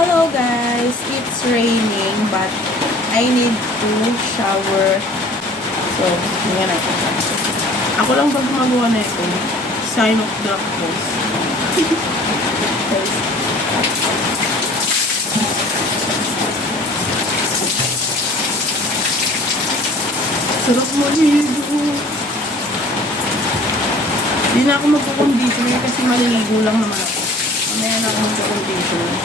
Hello guys, it's raining but I need to shower. So, tingnan natin. Ako lang ba gumagawa na ito? Sign of the cross. Sarap mo ligo. Hindi na ako magpo-conditioner kasi maliligo lang naman ako. Mamaya na ako magpo-conditioner.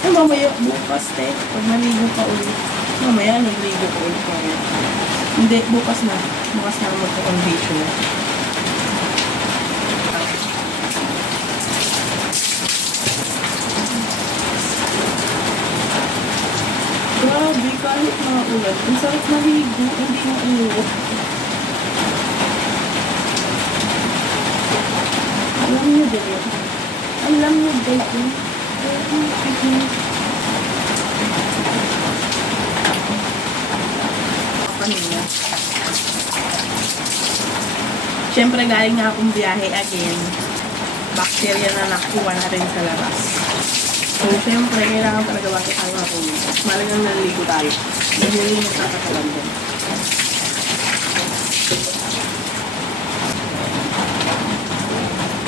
Ay, mamaya, bukas pag naligo ka ulit. Mamaya, nagligo ka ulit kaya. Hindi, bukas na. Bukas na ako magpo-conditioner. Grabe, kahit mga ulan. Ang sarap naligo, hindi mo ulo. Alam niyo din. Alam niyo din. Kanina. Siyempre, galing nga akong biyahe again. Bacteria na nakuha na rin sa labas. So, siyempre, kailangan talaga bakit tayo makulit. Malagang naliligo tayo. Dahil yung magkakatalan din.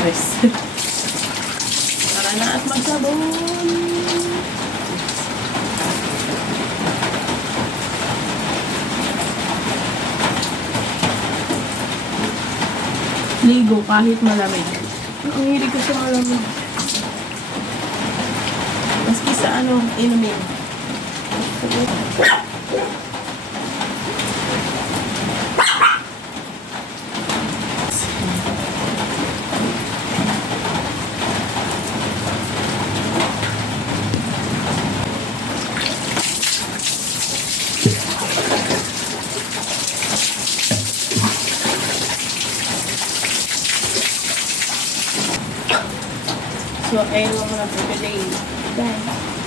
Yes. Tara na at magsabon! Ligo kahit malamig. Ang hilig ko sa malamig. Maski sa inumin. So, ayun lang muna for today. Bye!